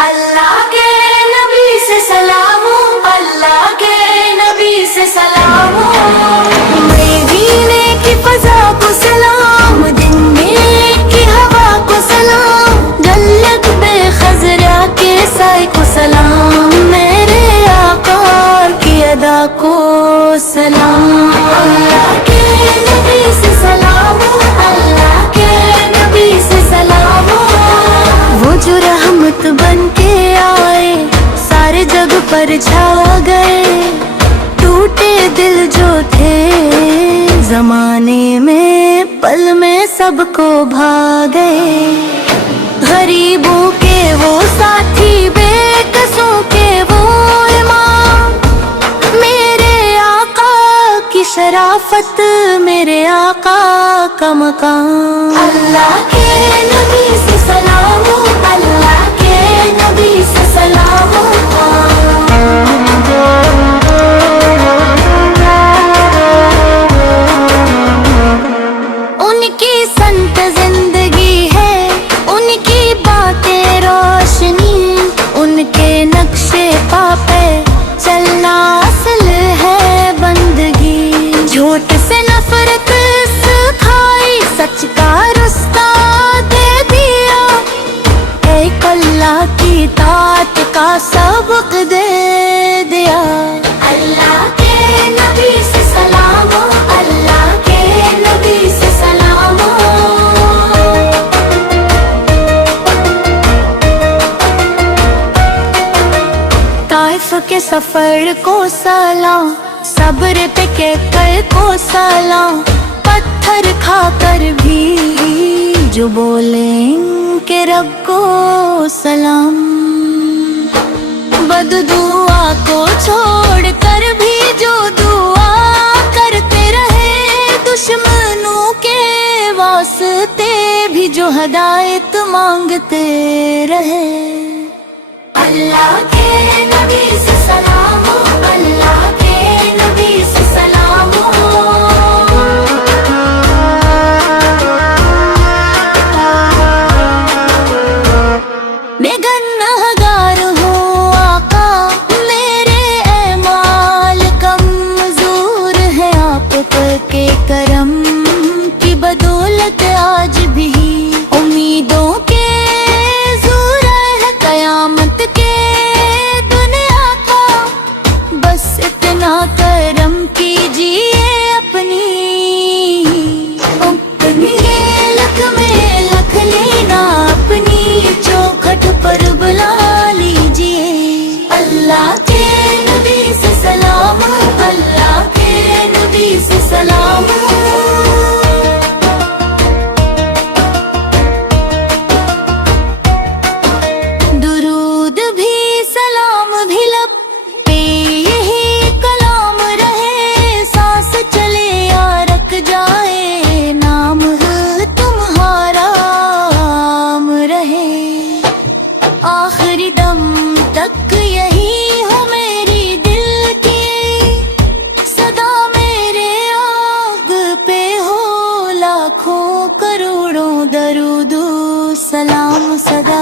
اللہ کے نبی سے سلام ہو، اللہ کے نبی سے سلام ہو، مدینے کی فضا کو سلام، دن میں کی ہوا کو سلام، جنت بے خضرا کے سائے کو سلام، میرے آقا کی ادا کو سلام۔ اللہ کے نبی سے سلام ہو، اللہ کے نبی سے سلام ہو، وہ جو رحمت بن کے آئے سارے جگ پر چھا گئے، ٹوٹے دل جو تھے زمانے میں پل میں سب کو بھا گئے، غریبوں کے وہ ساتھی، بے کسوں کے وہ امام، میرے آقا کی شرافت، میرے آقا کا مقام۔ اللہ کے نبی سے سلام ہو، اللہ کے نبی سے سلام ہو، ان کی سنت زندگی ہے، ان کی باتیں روشنی، ان کے نقشے پا پہ چلنا اصل ہے بندگی، جھوٹ سے نفرت سکھائی، سچ کا رستہ دے دیا، ایک اللہ کی اطاعت کا سبق دے دیا۔ اللہ کے نبی سے سلام ہو، اللہ کے نبی سے سلام ہو، طائف کے سفر کو سلام، صبر پہ کہہ کو سلام، پتھر کھا کر بھی جو بولے ان کے رب کو سلام، بد دعا کو چھوڑ کر بھی جو دعا کرتے رہے، دشمنوں کے واسطے بھی جو ہدایت مانگتے رہے۔ اللہ کے نبی سے سلام ہو، اللہ کے نبی سے سلام ہو، میں گنہگار ہوں آقا، میرے اعمال کمزور ہیں، آپ کے کرم کی بدولت آج بھی امیدوں کے زور ہے قیامت کے دنیا کا، بس اتنا کرم کیجیے اپنی لکھ میں لکھ لینا، اپنی چوکھٹ پر بلا لیجیے۔ اللہ کے نبی سے سلام ہو، اللہ کے نبی سے سلام ہو، درود بھی سلام بھی لب پہ یہی کلام رہے، سانس چلے یا رک جائے نام تمہارا عام رہے، آخری دم تک یہی ہو میری دل کی صدا، میرے آگ پہ ہو لاکھوں کروڑوں درود و سلام صدا۔